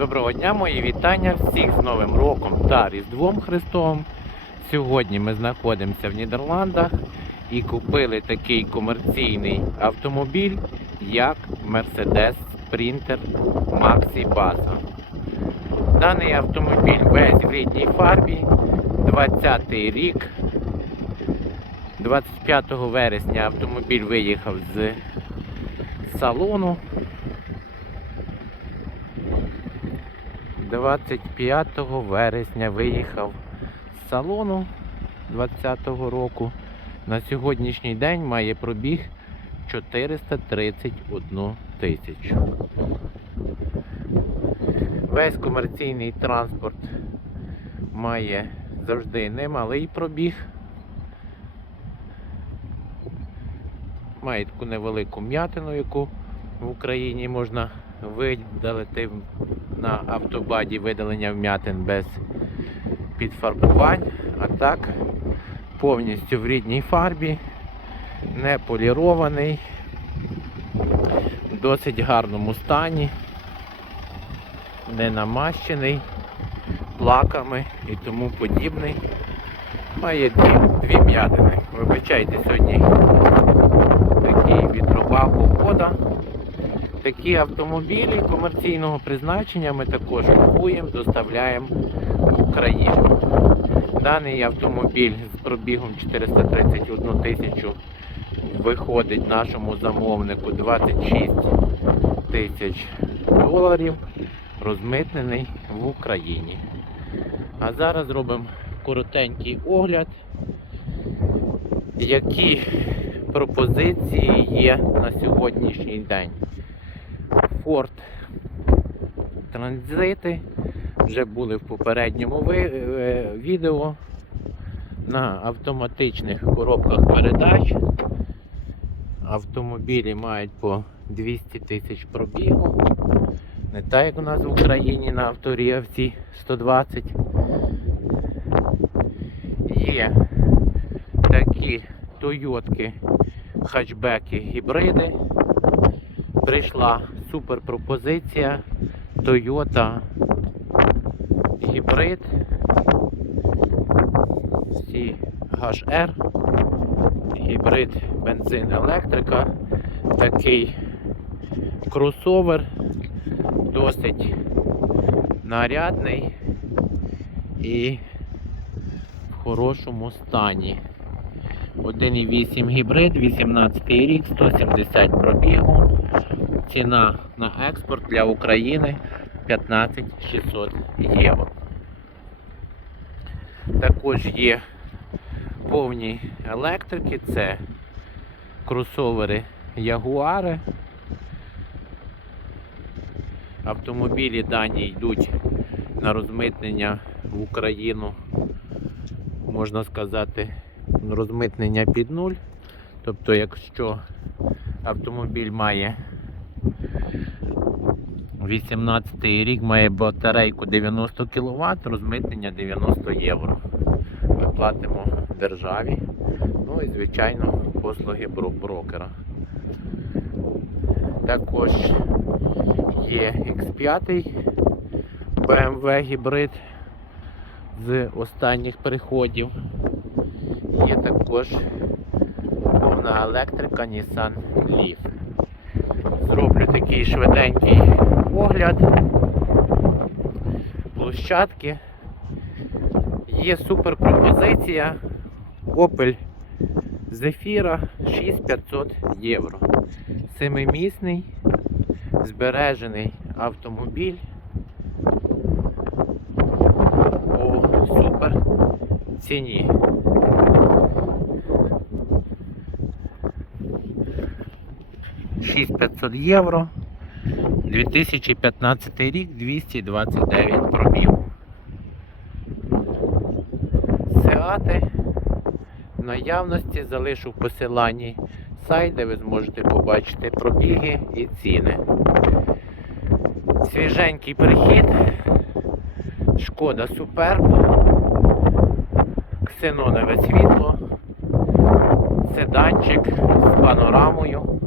Доброго дня, мої вітання всіх з Новим роком та Різдвом Христовим. Сьогодні ми знаходимося в Нідерландах і купили такий комерційний автомобіль, як Mercedes Sprinter Maxi Basa. Даний автомобіль весь в рідній фарбі, 20-й рік. 25 вересня автомобіль виїхав з салону. 25 вересня виїхав з салону 20-го року. На сьогоднішній день має пробіг 431 тисячу. Весь комерційний транспорт має завжди немалий пробіг. Має таку невелику м'ятину, яку в Україні можна видалити на автобаді видалення вмятин без підфарбувань, а так повністю в рідній фарбі, не полірований, в досить гарному стані, не намащений плаками і тому подібний. Має дві, дві м'ятини. Вибачайте, сьогодні такий вітрова погода. Такі автомобілі комерційного призначення ми також купуємо, доставляємо в Україну. Даний автомобіль з пробігом 431 тисячу виходить нашому замовнику 26 тисяч доларів, розмитнений в Україні. А зараз зробимо коротенький огляд, які пропозиції є на сьогоднішній день. Ford транзити вже були в попередньому е, відео на автоматичних коробках передач. Автомобілі мають по 200 тисяч пробігу. Не так, як у нас в Україні на авторіавці 120. Є такі Тойотки, хатчбеки, гібриди прийшла супер пропозиція. Toyota гібрид CHR гібрид бензин електрика такий кросовер. Досить нарядний і в хорошому стані. 1,8 гібрид, 18 рік, 170 пробігу. Ціна на експорт для України 15 600 євро. Також є повні електрики, це кросовери Ягуари. Автомобілі дані йдуть на розмитнення в Україну, можна сказати, розмитнення під нуль. Тобто, якщо автомобіль має 18 рік, має батарейку 90 кВт, розмитнення 90 євро. Ми платимо державі. Ну і звичайно послуги брокера. Також є X5 BMW гібрид з останніх переходів. Є також повна електрика Nissan Leaf. Зроблю такий швиденький огляд площадки. Є супер пропозиція Opel Zafira 6500 євро. Семимісний збережений автомобіль по супер ціні. Шість 500 євро. 2015 рік 229 пробів. Сеати в наявності залишу в посиланні сайт, де ви зможете побачити пробіги і ціни. Свіженький перехід. Шкода Суперб. Ксенонове світло. Седанчик з панорамою.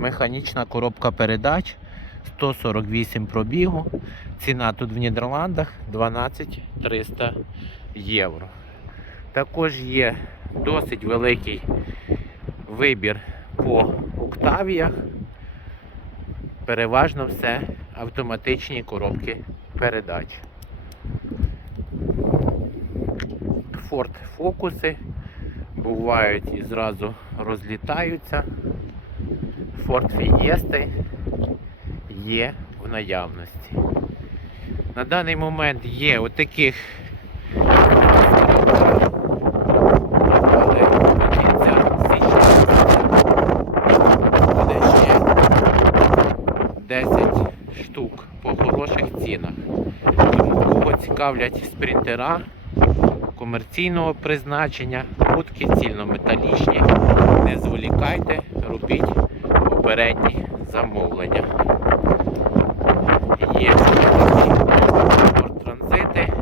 Механічна коробка передач 148 пробігу. Ціна тут в Нідерландах 12 300 євро. Також є досить великий вибір по Октавіях. Переважно все автоматичні коробки передач. Ford фокуси бувають і зразу розлітаються. Ford Fiesta є в наявності. На даний момент є отаких але до кінця січня буде ще 10 штук по хороших цінах. Тому кого цікавлять спринтера комерційного призначення, будки цільнометалічні, не зволікайте, робіть попередні замовлення. Є транзити.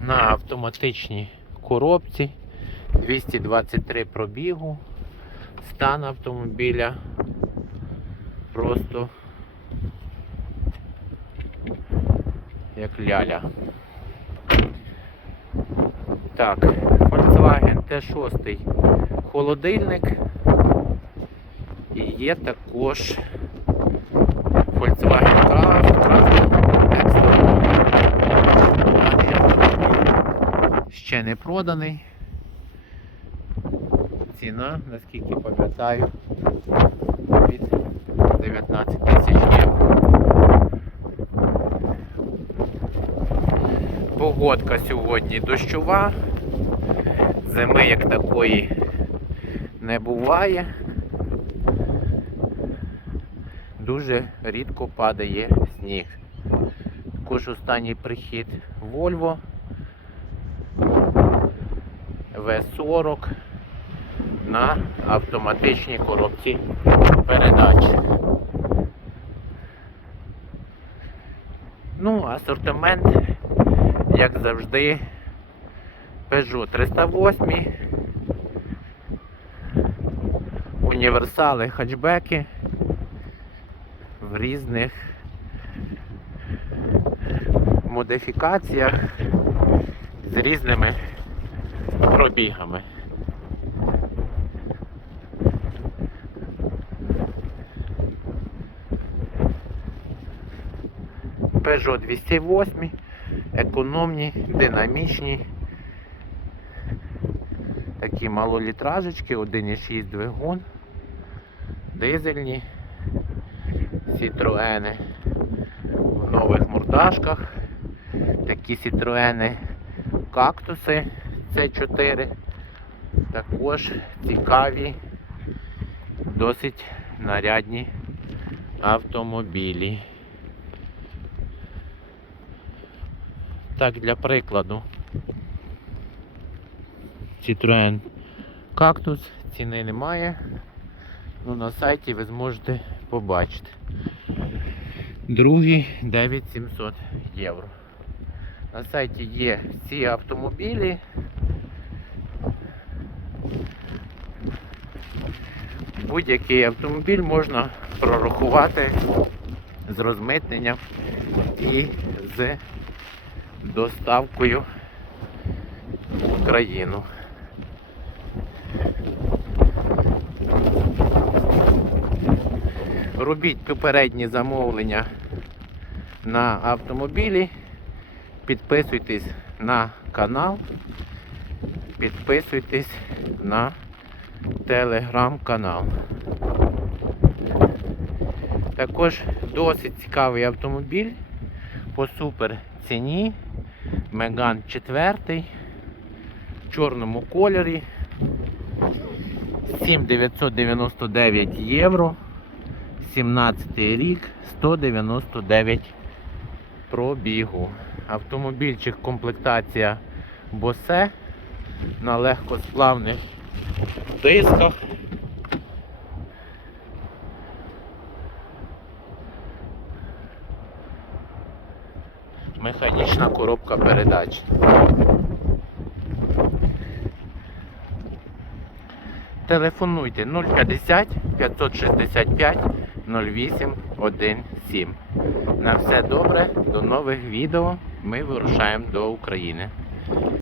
На автоматичній коробці 223 пробігу. Стан автомобіля просто як ляля. Так, Volkswagen T6 холодильник. І є також Volkswagen Extra. Ще не проданий. Ціна, наскільки пам'ятаю, від 19 тисяч євро. Погодка сьогодні дощова. Зими як такої не буває. Дуже рідко падає сніг. Також останній прихід Volvo V40 на автоматичній коробці передач. Ну, асортимент, як завжди, Peugeot 308, універсали, хатчбеки в різних модифікаціях з різними пробігами. Peugeot 208, економні, динамічні, такі малолітражечки, 1,6 двигун, дизельні, Citroени в нових мордашках, такі Citroени кактуси C4, також цікаві, досить нарядні автомобілі. Так, для прикладу. Citroen Cactus, ціни немає. Ну, на сайті ви зможете побачити. Другий 9700 євро. На сайті є ці автомобілі. Будь-який автомобіль можна прорахувати з розмитненням і з доставкою в Україну. Робіть попередні замовлення на автомобілі, підписуйтесь на канал, підписуйтесь на телеграм-канал. Також досить цікавий автомобіль по супер ціні. Меган 4 в чорному кольорі. 7999 євро. 17 рік, 199 пробігу. Автомобільчик комплектація Босе на легкосплавних дисках. механічна коробка передач. Телефонуйте 050 565 0817. На все добре, до нових відео. Ми вирушаємо до України.